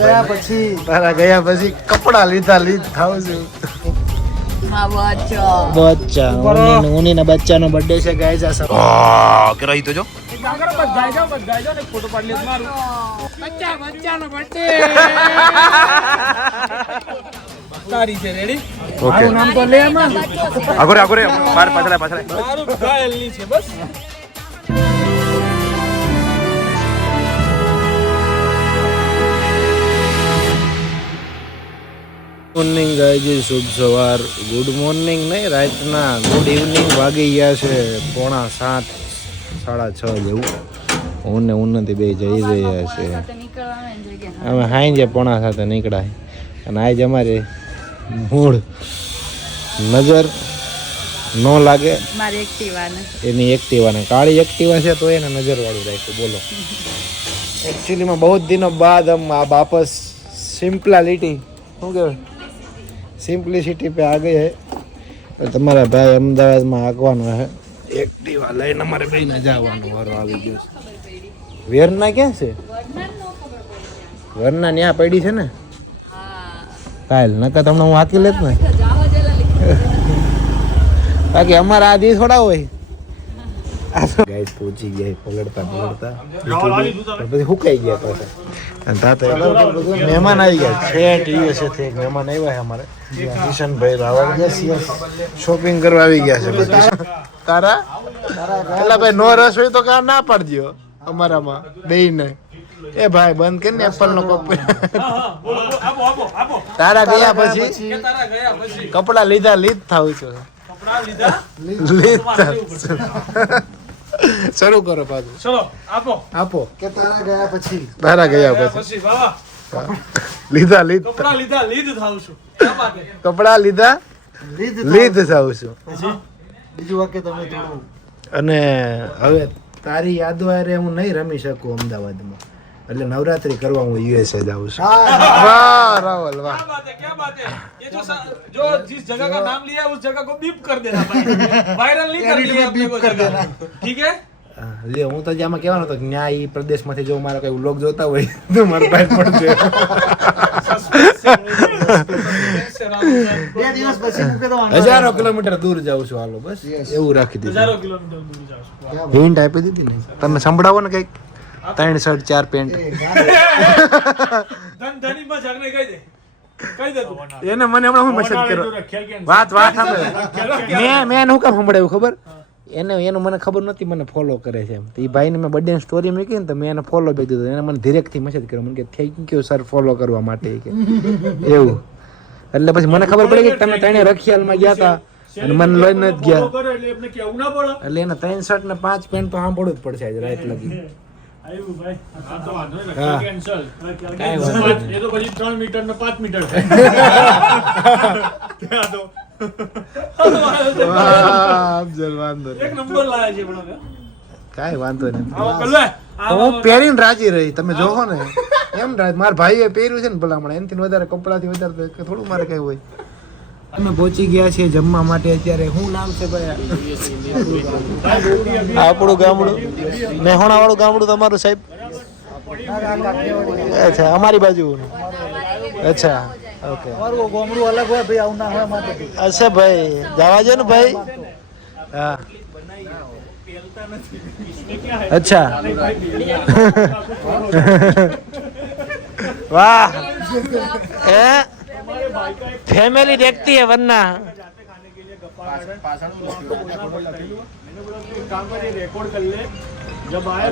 ગયા પછી કપડા લીધા થાવ છું. બચ્ચા ઉની ના બચ્ચાનો બર્થડે છે ગાઈસ. આ સર કે રહી તો જો ફોટો પાડી લે મારું બચ્ચાનો બર્થડે તારી છે. રેડી? મારું નામ તો લે આમાં આગળ માર પાછળ મારું ગાયલની છે બસ. મોર્નિંગ ગાઈઝ, શુભ સવાર. ગુડ મોર્નિંગ નહીં, રાતના ગુડ ઇવનિંગ વાગી ગયા છે 6:45 6:30 જેવું. હું ને ઉન્નતિ બે જઈ રહ્યા છે. અમે હાઈ 6:45 નીકળાય અને આજ અમારે મૂળ નજર ન લાગે એની એક્ટિવાને. કાળી એક્ટિવા છે તો એને નજર વાળું રાખ્યું. બોલો, એકચ્યુઅલીમાં બહુ દિનો બાદ હમ આ વાપસ સિમ્પલિટી શું કહેવાય સિમ્પ્લિસિટી पे आ गए है. તમારા ભાઈ અમદાવાદમાં આગવાનો છે એક્ટિવા લઈને. અમારે ભાઈને જવાનો વારો આવી ગયો છે. વેરના ક્યાં છે? વરના ન્યા પડી છે ને કાલ નકર તમને હું હાકી લેત ને. બાકી અમારા આધી થોડા હોય. ગાઈસ પહોંચી ગયા પલળતા પછી હુકાઈ ગયા પાછા. અને તાતે મહેમાન આવી ગયા છે. ટીવીએસ થી એક મહેમાન આવ્યા છે અમારે કિશનભાઈ રાવળ. શોપિંગ કરવા આવી ગયા છે બધી. તારા પેલા ભાઈ નો રસ હોય તો કા ના પાડજો અમારામાં બેયને. એ ભાઈ બંધ કરીને એપલ નો કપ. તારા ગયા પછી કપડા લીધા થાવ છું. શરૂ કરો પાછું. ચલો આપો કે તારા ગયા પછી લીધા થાવ છું. કપડા લીધા થાવ છું. બીજું વાક્ય તમે થોડું. અને હવે તારી યાદો આરે હું નહીં રમી શકું અમદાવાદમાં, એટલે નવરાત્રી કરવા હું યુએસએ જાઉં છું. વાહ રાવલ વાહ. क्या बात है? ये जो जिस जगह का नाम लिया उस जगह को बीप कर देना भाई. वायरल नहीं कर दिया बीप कर देना. ठीक है? લે હું તો આમાં કહેવાનો હતો કે ન્યા ઈ પ્રદેશમાંથી જો મારા કોઈ વ્લોગ જોતા હોય તો મારા ભાઈ પડશે. 2 દિવસ પછી મૂકે તો 1000 કિલોમીટર દૂર જાઉં છું. હાલો બસ એવું રાખી દીધું. 1000 કિલોમીટર દૂર જાઉં છું. હિન્ટ આપી દીધી ને તમે. સંભળાવો ને કઈક 3 શર્ટ 4 પેન્ટ. ધની માં જાગને કહી દે. એને મને હમણાં હું મેસેજ કર્યો. વાત મેં હું કામ સંભળાયું ખબર? એનું મને ખબર નથી મને ફોલો કરે છે એમ. તો એ ભાઈને મેં બર્થડે સ્ટોરી મૂકી ને તો મેં એને ફોલો બેક દીધો. એને મને ધીરેકથી મેસેજ કર્યો. મને કે થેન્ક યુ સર ફોલો કરવા માટે કે એવું. એટલે પછી મને ખબર પડી કે તમે ત્રણે રખિયાલમાં ગયા હતા અને મને લઈને જ ગયા. એટલે એને 3 શર્ટ ને 5 પેન્ટ તો સાંભળવું જ પડશે આજ રાત લગી. આવ્યું ભાઈ આ તો વાંધો નહીં. કેન્સલ. એ તો પછી 3 મીટર ને 5 મીટર થાય. ત્યાં તો એક નંબર લાયા છે પણ કાઈ વાંધો નહીં. હું પહેરીને રાજી રહી. તમે જોવો ને એમ મારા ભાઈએ પહેર્યું છે ને ભલામણ એનથી વધારે કપડાથી વધારે થોડું મારે કઈ હોય. અમે પહોંચી ગયા છીએ જમવા માટે. અત્યારે શું નામ છે ભાઈ આપણું ગામડું? મેહોણા વાળું ગામડું તમારું સાહેબ? અચ્છા અમારી બાજુ. અચ્છા ઓકે. અમારું ગામડું અલગ હોય ભાઈ, આવું ના હોય માટે. અચ્છા ભાઈ જવા દે ને ભાઈ. હા अच्छा वाह फैमिली देखती है वरना रिकॉर्ड कर ले जब आया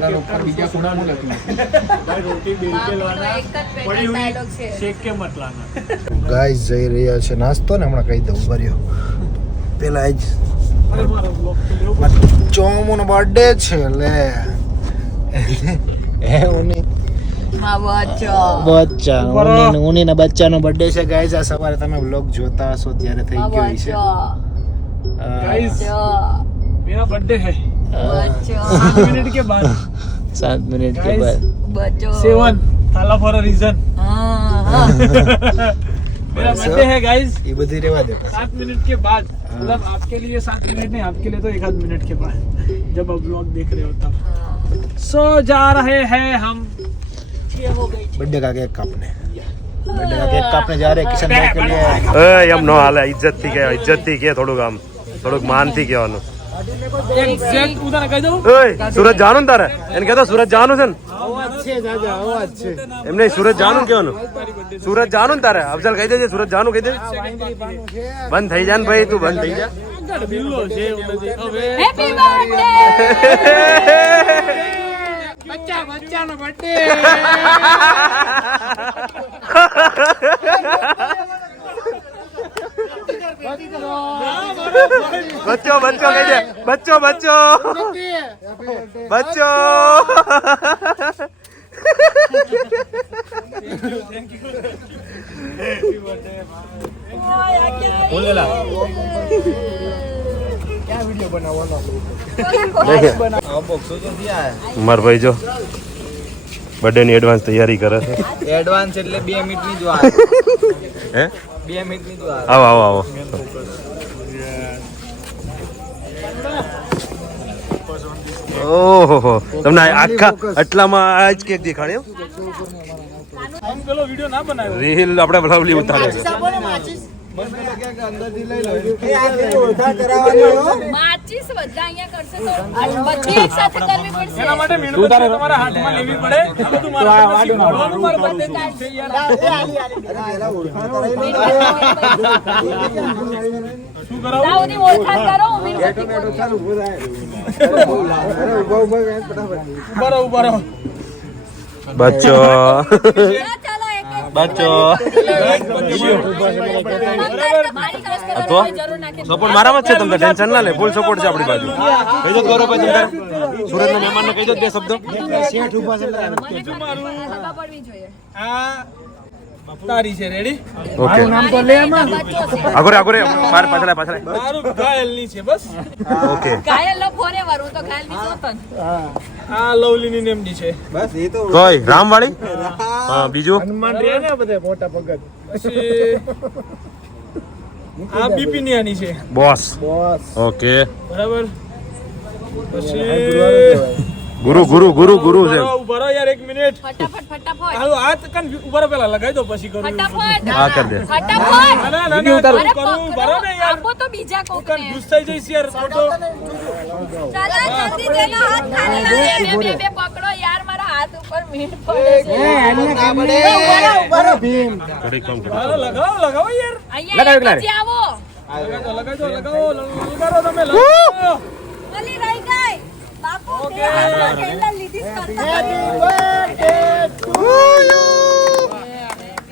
रोटी बेल के लाना पड़ी हुई शेक के मत लाना गाइस જઈ રહ્યા છે નાસ્તો ને હમણાં કહી દઉં ભર્યો પેલા જ ચોમુનો બર્થડે છે લે એ ઉની બચ્ચા ઉનીના બચ્ચાનો બર્થડે છે ગાઈસ. આ સવારે તમે વ્લોગ જોતા હશો ત્યારે થઈ ગયો છે गाइस. मेरा बर्थडे है 7 मिनट के बाद 7 मिनट के बाद बच्चों 7 थाला फॉर अ रीजन. मेरा बर्थडे है गाइस. ये बधी रेवा दे 7 मिनट के बाद मतलब आपके लिए 7 मिनट नहीं, आपके लिए तो 1 मिनट के बाद जब आप व्लॉग देख रहे हो तब. सो जा रहे हैं हम. ये हो गई बर्थडे का केक काटने. बर्थडे का केक काटने जा रहे हैं किशन भाई के लिए। એમ નો હાલે, ઇજ્જત થી કે થોડુંક માન થી કહેવાનું. સુરત જવાનું તારે એને કહેતો સુરત જવાનું છે ને એમ નહીં સુરત જવાનું કહેવાનું સુરત જવાનું ને તારે અફઝલ કહી દેજે સુરત જવાનું કહી દે બંધ થઈ જા ને ભાઈ તું બંધ થઈ જા હેપી બર્થડે બચ્ચાનો બર્થડે બચ્ચો કહી દે બચ્ચો મારા ભાઈ જો બર્થડે ની એડવાન્સ તૈયારી કરે છે. એડવાન્સ એટલે 2 મિનિટ ની જ વાત. હે 2 મિનિટ ની જ વાત. આવો ઓહો તમને આખા આટલામાં આ જ કેક દેખાડ્યો રીલ આપણે બલાવલી ઉતારે માચીસ બધા અહીંયા કરશે તો બધી એક સાથે કરવી પડશે એના માટે મીણબત્તી તમારા હાથમાં લેવી પડે. આ બધું મારા હાથમાં છે યાર. શું કરાવું? લાવની ઓળખાણ કરો મીણબત્તી કરો. ઉભા રહો. બચ્ચો ચાલો એક બચ્ચો મારી જરૂર નાખી સપોર્ટ મારામાં જ છે તમને ટેન્શન ના લે ફૂલ સપોર્ટ છે આપણી બાજુ કહી દો ગૌરવભાઈ તમે સુરતના મહેમાનને કહી દો બે શબ્દો પડવી જોઈએ આ તારી છે રેડી. ઓકે આગળ માર પાછળ મારું ઘાયલની છે બસ. ઓકે ઘાયલ લો ફોરેવર હું તો ઘાયલ ની જોતન આ લવલીની નેમડી છે. બસ એ તો કોઈ રામવાળી હા બીજું હનુમાન રે ને બધે મોટા ભગત. પછી આ બીપી ની આની છે બોસ ઓકે બરાબર. પછી ગુરુ છે ઉભા રહો યાર 1 મિનિટ. ફટાફટ હાલો હાથ કન ઉભા રહો પેલા લગાઈ દો પછી કરું. ફટાફટ હા કર દે ફટાફટ ના અરે કરું ઉભા રહો ને યાર. આપો તો બીજા કોક કન ને ગુસ્સ થઈ જઈશ યાર ફોટો. ચાલો જલ્દી જેનો હાથ ખાલી બે પકડો યાર મારા હાથ ઉપર મીઠ પડે છે થોડીક કામ કરો હાલો લગાવો યાર. અહીંયા પછી આવો લગાવો તમે લગાવો. ઓલી રહી ગઈ બાપુ તે હાથમાં ખેલા લીધી કરતા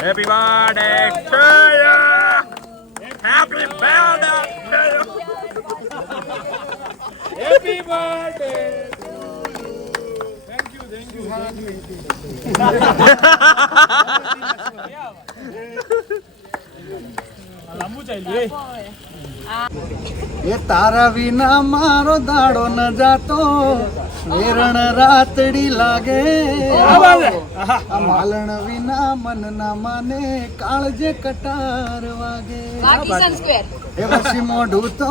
happy birthday to you happy birthday happy birthday. Thank you લાંબુ ચાલ્યું એ તારા વિના મારો દાડો ન જાતો વેરણ રાતડી લાગે આ માલણ વિના મન ના માને કાળજે કટાર વાગે પાકિસ્તાન સ્ક્વેર એ પછી મોઢું તો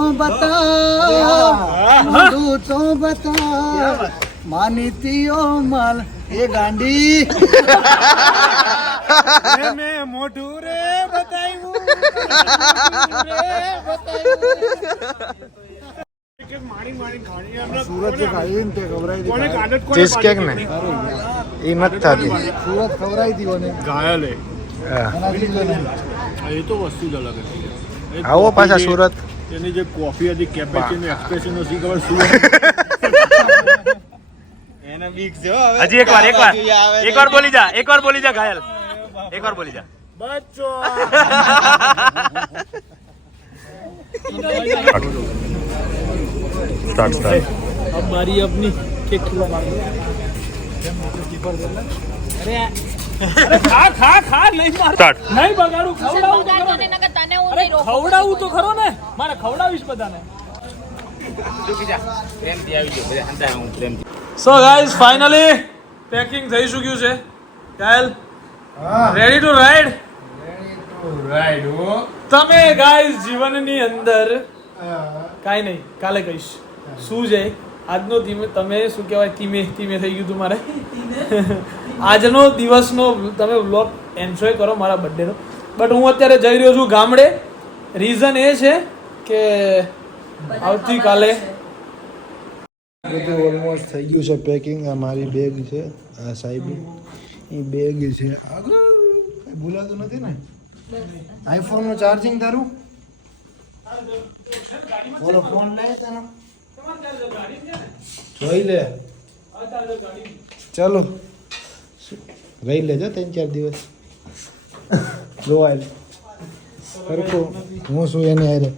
બતા માનીતીઓ માલ એ ગાંડી મેં મોઢું રે બતાવ્યું સુરત જે ખાઈ ને તે ખવડાવી કોને આદત કોને ચીઝ કેક ને એ નથી થતી સુરત ખવડાવી દી કોને ઘાયલ હે. એના જીલો નહીં એ તો વસ્તુ જ અલગ હતી. આવો પાછા સુરત એની જે કોફી હતી કેપેચીનો એક્સપ્રેશન હતી ખબર શું એના બીક છે હવે. હજી એકવાર બોલી જા ઘાયલ એકવાર બોલી જા બચ્ચો સ્ટાર્ટ अब बारी अपनी केक खिलाने अरे खा नहीं मार સ્ટાર્ટ नहीं बगाड़ू खवડાવું તો ખરો તને ને. નકર તને હું અરે નહીં રોકું ખવડાવું તો ખરો ને મારે ખવડાવીશ બધાને સો ગાઈઝ ફાઇનલી પેકિંગ થઈ ચૂક્યું છે કાયલ રેડી ટુ રાઈડ તમે ગાઈઝ જીવનની અંદર કાઈ નહીં કાલે કહીશ શું છે આજનો તમે શું કહેવાય ધીમે થઈ ગયું તું મારે આજનો દિવસનો તમે વ્લોગ એન્જોય કરો મારા બર્થડેનો. બટ હું અત્યારે જઈ રહ્યો છું ગામડે. રીઝન એ છે કે આવતીકાલે બધું ઓલમોસ્ટ થઈ ગયું છે પેકિંગ. આ મારી બેગ છે, આ સાહેબ એ બેગ છે. આગળ કઈ ભૂલાતું નથી ને? આઈફોન નું ચાર્જિંગ તારું ઓલો ફોન લે તારો જોઈ લે. ચાલો રહી લેજો 3-4 દિવસ જોવાય સરખું. હું શું એને આરે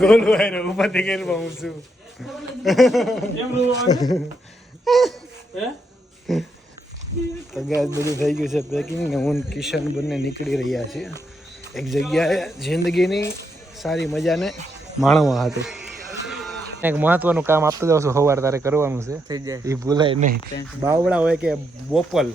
ગોલ વાયર ઉપરથી કેમ હું છું તો ગાઈસ બધું થઈ ગયું છે પેકિંગ ને હું કિશન બંને નીકળી રહ્યા છીએ એક જગ્યાએ જિંદગીની સારી મજાને માણવા હાટુ. એક મહત્વનું કામ આપતો જાઉં છું સવાર તારે કરવાનું છે, એ ભૂલાય નહીં. બાવળા હોય કે બોપલ